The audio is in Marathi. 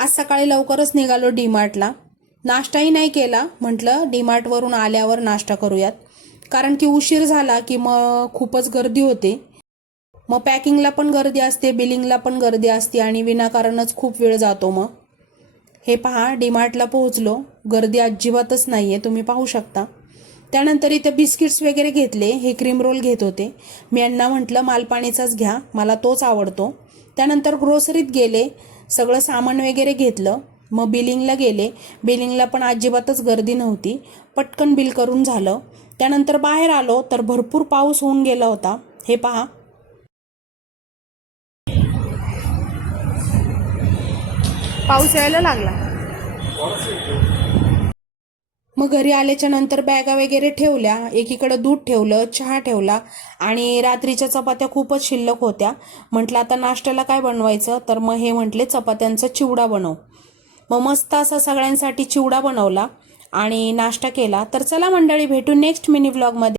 आज सकाळी लवकरच निघालो डीमार्टला. नाश्ताही नाही केला, म्हटलं डीमार्टवरून आल्यावर नाश्ता करूयात. कारण की उशीर झाला की मग खूपच गर्दी होते. मग पॅकिंगला पण गर्दी असते, बिलिंगला पण गर्दी असते आणि विनाकारणच खूप वेळ जातो. मग हे पहा, डीमार्टला पोहोचलो. गर्दी अजिबातच नाहीये, तुम्ही पाहू शकता. त्यानंतर इथे बिस्किट्स वगैरे घेतले. हे क्रीम रोल घेत होते. मी यांना म्हटलं मालपाणीचाच घ्या, मला तोच आवडतो. त्यानंतर ग्रोसरीत गेले, सगळं सामान वगैरे घेतलं. मग बिलिंगला गेले. बिलिंगला पण अजिबातच गर्दी नव्हती, पटकन बिल करून झालं. त्यानंतर बाहेर आलो तर भरपूर पाऊस होऊन गेला होता. हे पहा, पाऊस यायला लागला. मग घरी आल्याच्या नंतर बॅगा वगैरे ठेवल्या. एकीकडे दूध ठेवलं, चहा ठेवला आणि रात्रीच्या चपात्या खूपच शिल्लक होत्या. म्हटलं आता नाश्त्याला काय बनवायचं, तर मग हे म्हटले चपात्यांचा चिवडा बनव. मग मस्त असा सगळ्यांसाठी चिवडा बनवला आणि नाश्ता केला. तर चला मंडळी, भेटू नेक्स्ट मिनी व्लॉगमध्ये.